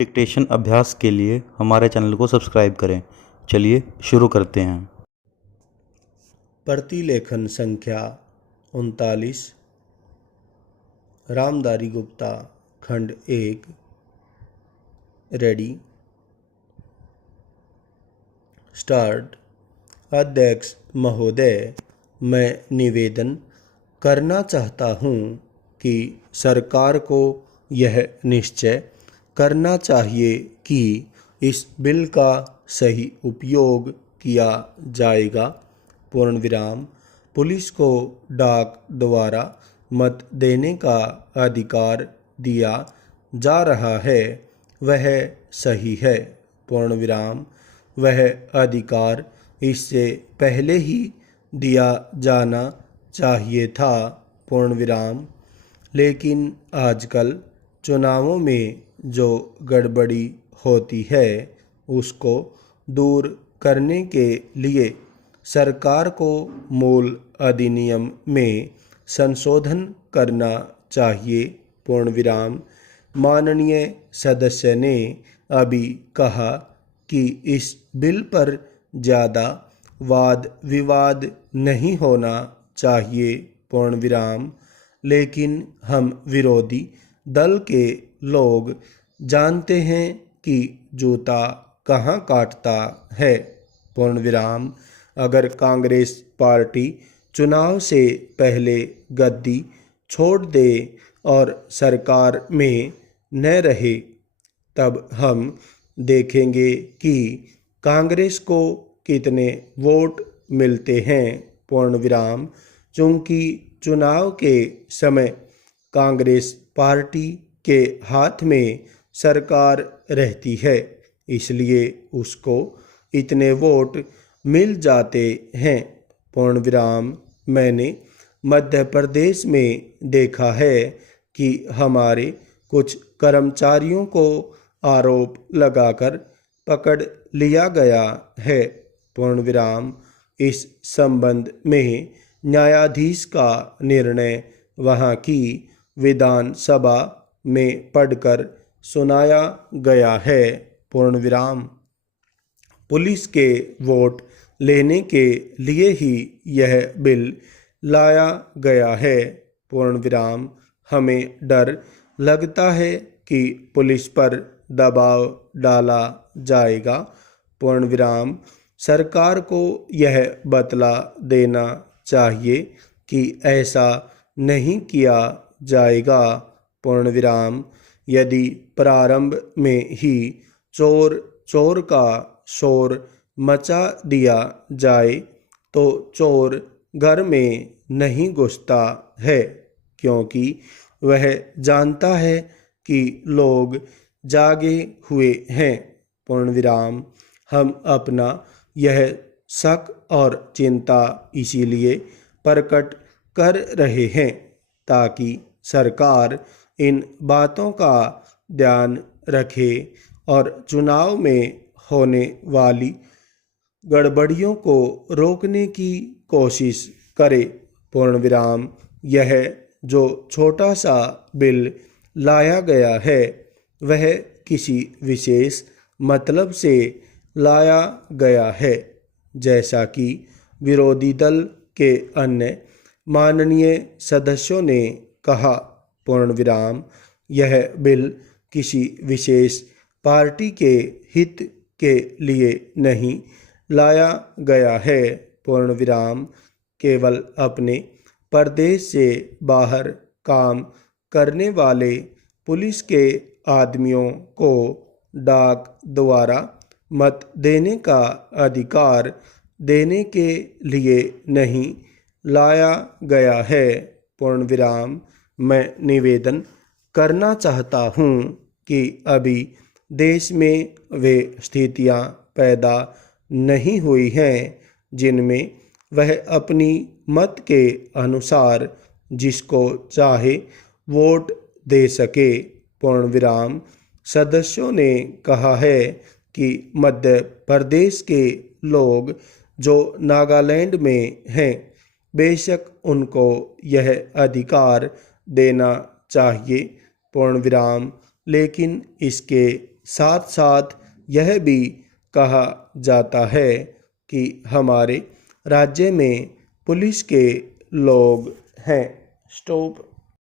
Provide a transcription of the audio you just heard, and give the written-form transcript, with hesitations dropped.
Dictation अभ्यास के लिए हमारे चैनल को सब्सक्राइब करें। चलिए शुरू करते हैं। प्रतिलेखन संख्या 39। रामधारी गुप्ता खंड 1। Ready start. अध्यक्ष महोदय, मैं निवेदन करना चाहता हूँ कि सरकार को यह निश्चय करना चाहिए कि इस बिल का सही उपयोग किया जाएगा। पूर्ण विराम। पुलिस को डाक द्वारा मत देने का अधिकार दिया जा रहा है, वह सही है। पूर्ण विराम। वह अधिकार इससे पहले ही दिया जाना चाहिए था। पूर्ण विराम। लेकिन आजकल चुनावों में जो गड़बड़ी होती है उसको दूर करने के लिए सरकार को मूल अधिनियम में संशोधन करना चाहिए। पूर्ण विराम। माननीय सदस्य ने अभी कहा कि इस बिल पर ज़्यादा वाद विवाद नहीं होना चाहिए। पूर्ण विराम। लेकिन हम विरोधी दल के लोग जानते हैं कि जूता कहाँ काटता है। पूर्ण विराम। अगर कांग्रेस पार्टी चुनाव से पहले गद्दी छोड़ दे और सरकार में न रहे, तब हम देखेंगे कि कांग्रेस को कितने वोट मिलते हैं। पूर्ण विराम। चूंकि चुनाव के समय कांग्रेस पार्टी के हाथ में सरकार रहती है, इसलिए उसको इतने वोट मिल जाते हैं। पूर्ण विराम। मैंने मध्य प्रदेश में देखा है कि हमारे कुछ कर्मचारियों को आरोप लगाकर पकड़ लिया गया है। पूर्ण विराम। इस संबंध में न्यायाधीश का निर्णय वहाँ की विधानसभा में पढ़कर सुनाया गया है। पूर्ण विराम। पुलिस के वोट लेने के लिए ही यह बिल लाया गया है। पूर्ण विराम। हमें डर लगता है कि पुलिस पर दबाव डाला जाएगा। पूर्ण विराम। सरकार को यह बतला देना चाहिए कि ऐसा नहीं किया जाएगा। पूर्ण विराम। यदि प्रारंभ में ही चोर चोर का शोर मचा दिया जाए तो चोर घर में नहीं घुसता है, क्योंकि वह जानता है कि लोग जागे हुए हैं। पूर्ण विराम। हम अपना यह शक और चिंता इसीलिए प्रकट कर रहे हैं ताकि सरकार इन बातों का ध्यान रखे और चुनाव में होने वाली गड़बड़ियों को रोकने की कोशिश करे। पूर्ण विराम। यह जो छोटा सा बिल लाया गया है वह किसी विशेष मतलब से लाया गया है, जैसा कि विरोधी दल के अन्य माननीय सदस्यों ने कहा। पूर्ण विराम। यह बिल किसी विशेष पार्टी के हित के लिए नहीं लाया गया है। पूर्ण विराम। केवल अपने प्रदेश से बाहर काम करने वाले पुलिस के आदमियों को डाक द्वारा मत देने का अधिकार देने के लिए नहीं लाया गया है। पूर्ण विराम। मैं निवेदन करना चाहता हूँ कि अभी देश में वे स्थितियाँ पैदा नहीं हुई हैं जिनमें वह अपनी मत के अनुसार जिसको चाहे वोट दे सके। पूर्ण विराम। सदस्यों ने कहा है कि मध्य प्रदेश के लोग जो नागालैंड में हैं, बेशक उनको यह अधिकार देना चाहिए। पूर्ण विराम। लेकिन इसके साथ साथ यह भी कहा जाता है कि हमारे राज्य में पुलिस के लोग हैं। स्टॉप।